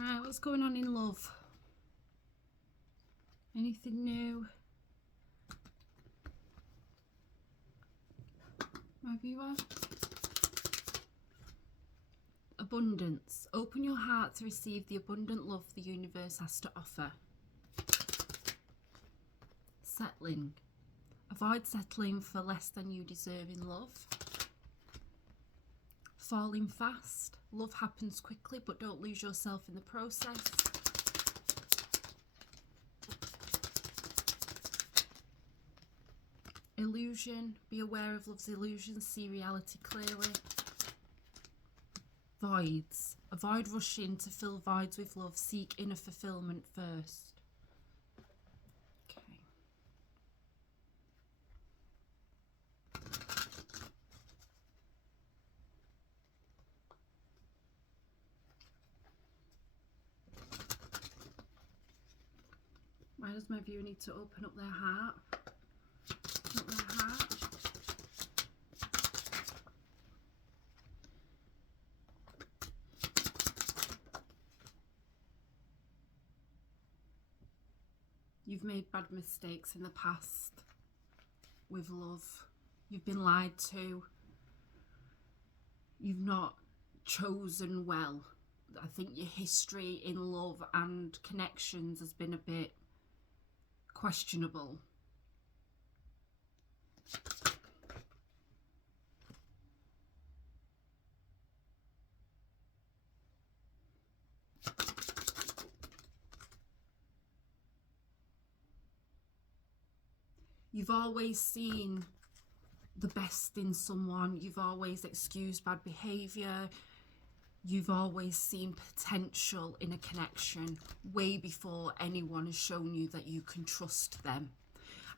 Right, what's going on in love? Anything new? My viewer? Abundance. Open your heart to receive the abundant love the universe has to offer. Settling. Avoid settling for less than you deserve in love. Falling fast. Love happens quickly, but don't lose yourself in the process. Illusion. Be aware of love's illusions. See reality clearly. Voids. Avoid rushing to fill voids with love. Seek inner fulfillment first. Okay. Why does my viewer need to open up their heart? Open up their heart. You've made bad mistakes in the past with love. You've been lied to. You've not chosen well. I think your history in love and connections has been a bit questionable. You've always seen the best in someone. You've always excused bad behaviour. You've always seen potential in a connection way before anyone has shown you that you can trust them.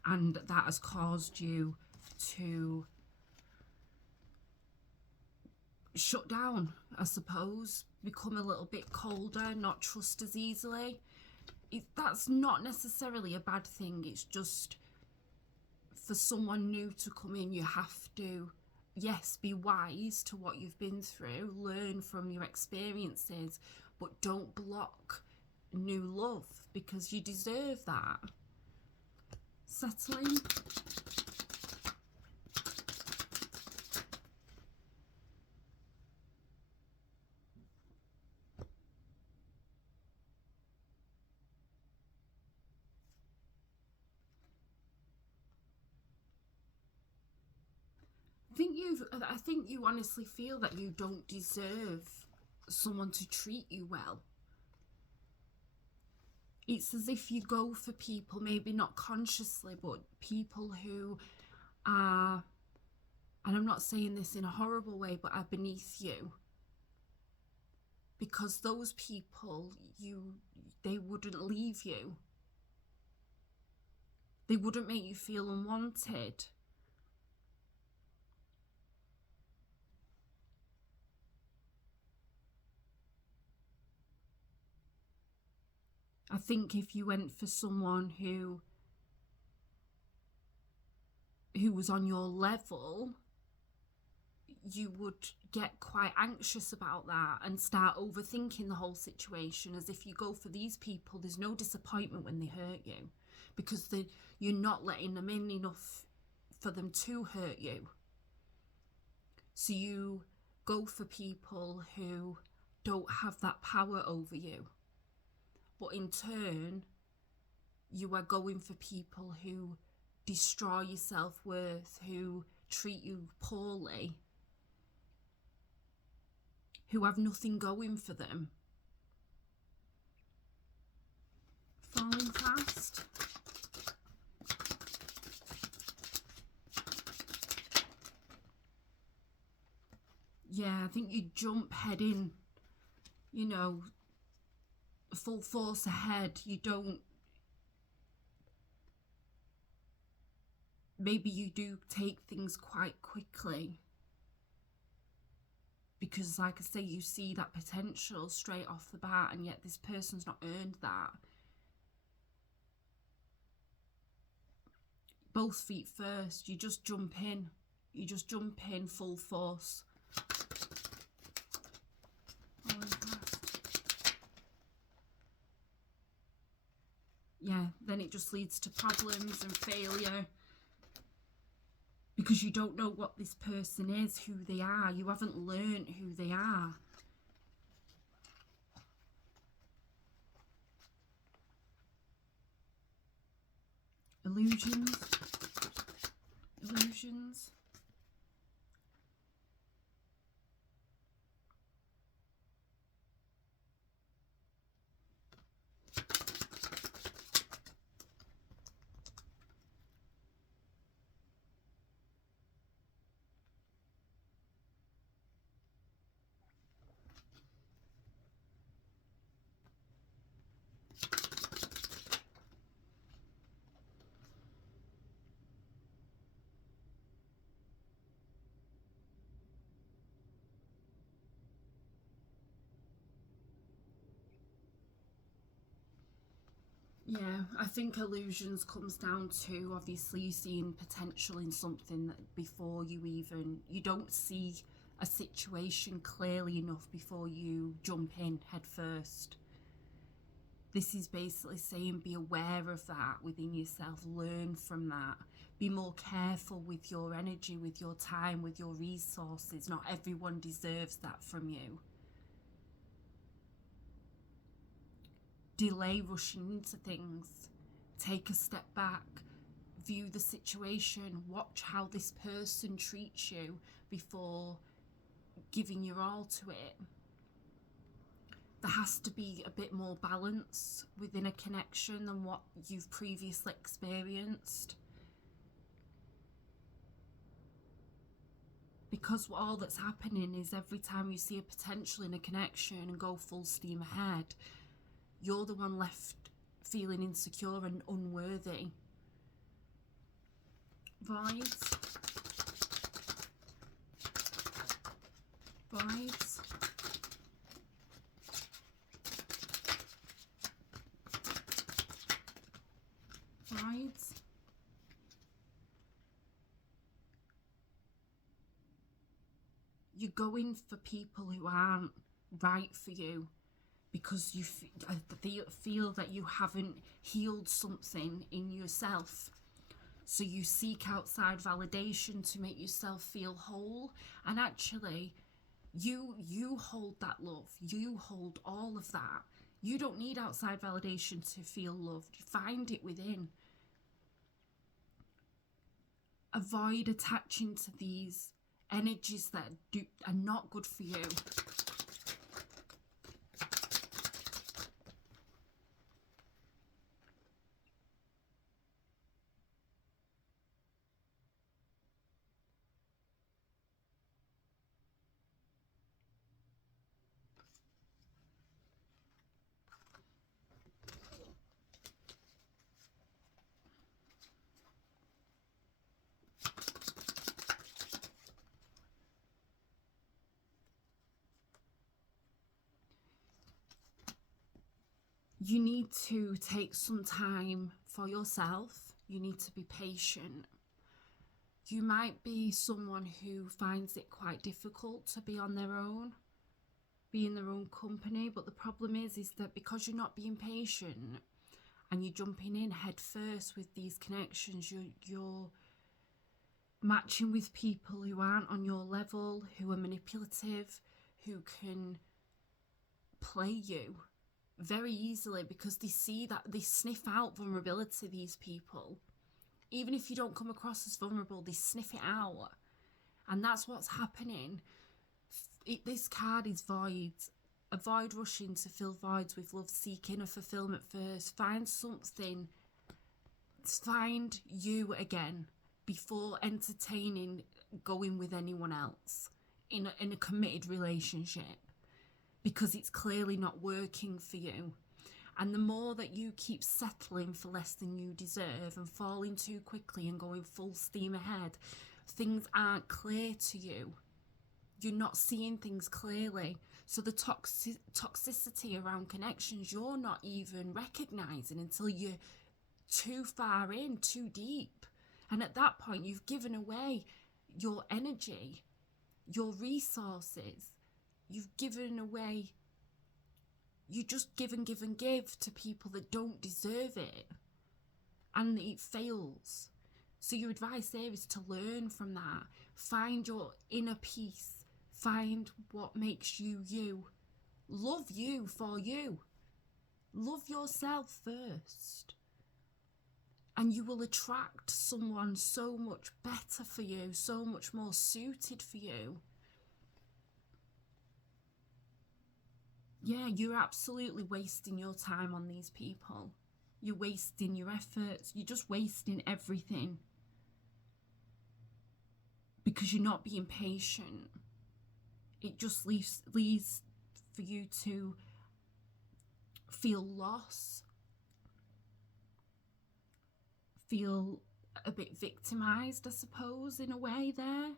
And that has caused you to shut down, I suppose, become a little bit colder, not trust as easily. That's not necessarily a bad thing. It's just for someone new to come in, you have to, yes, be wise to what you've been through, learn from your experiences, but don't block new love because you deserve that. Settling. I think you honestly feel that you don't deserve someone to treat you well. It's as if you go for people, maybe not consciously, but people who are, and I'm not saying this in a horrible way, but are beneath you. Because those people, they wouldn't leave you. They wouldn't make you feel unwanted. I think if you went for someone who was on your level, you would get quite anxious about that and start overthinking the whole situation. As if you go for these people, there's no disappointment when they hurt you because you're not letting them in enough for them to hurt you. So you go for people who don't have that power over you. But in turn, you are going for people who destroy your self-worth, who treat you poorly, who have nothing going for them. Falling fast. Yeah, I think you jump head in, you know, full force ahead. You don't, maybe you do take things quite quickly because, like I say, you see that potential straight off the bat, and yet this person's not earned that. Both feet first. You just jump in. You just jump in full force. it just leads to problems and failure. Because you don't know what this person is, who they are. You haven't learned who they are. Illusions. Illusions. Yeah, I think illusions comes down to obviously you seeing potential in something that before you don't see a situation clearly enough before you jump in head first. This is basically saying be aware of that within yourself, learn from that, be more careful with your energy, with your time, with your resources. Not everyone deserves that from you. Delay rushing into things. Take a step back. View the situation. Watch how this person treats you before giving your all to it. There has to be a bit more balance within a connection than what you've previously experienced. Because all that's happening is every time you see a potential in a connection and go full steam ahead, you're the one left feeling insecure and unworthy. Vibes. Vibes. Vibes. You're going for people who aren't right for you because you feel that you haven't healed something in yourself. So you seek outside validation to make yourself feel whole. And actually, you hold that love. You hold all of that. You don't need outside validation to feel loved. Find it within. Avoid attaching to these energies that are not good for you. You need to take some time for yourself. You need to be patient. You might be someone who finds it quite difficult to be on their own, be in their own company, but the problem is that because you're not being patient and you're jumping in head first with these connections, you're matching with people who aren't on your level, who are manipulative, who can play you very easily because they see that, they sniff out vulnerability, these people. Even if you don't come across as vulnerable, they sniff it out. And that's what's happening. This card is void. Avoid rushing to fill voids with love, seeking a fulfillment first. Find something. Find you again before entertaining going with anyone else in a committed relationship, because it's clearly not working for you. And the more that you keep settling for less than you deserve and falling too quickly and going full steam ahead, things aren't clear to you. You're not seeing things clearly. So the toxicity around connections, you're not even recognizing until you're too far in, too deep. And at that point, you've given away your energy, your resources. You've given away, you just give and give and give to people that don't deserve it. and it fails. So your advice there is to learn from that. Find your inner peace. Find what makes you you. Love you for you. Love yourself first. And you will attract someone so much better for you, so much more suited for you. Yeah, you're absolutely wasting your time on these people. You're wasting your efforts. You're just wasting everything. Because you're not being patient. It just leaves for you to feel loss, feel a bit victimized, I suppose, in a way there.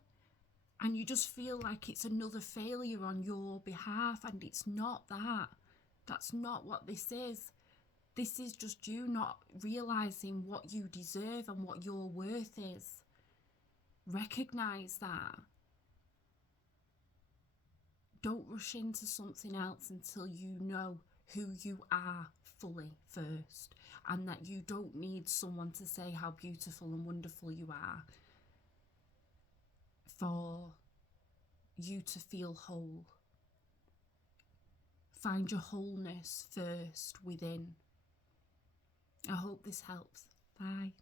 And you just feel like it's another failure on your behalf, and it's not that. That's not what this is. This is just you not realizing what you deserve and what your worth is. Recognize that. Don't rush into something else until you know who you are fully first, and that you don't need someone to say how beautiful and wonderful you are for you to feel whole. Find your wholeness first within. I hope this helps. Bye.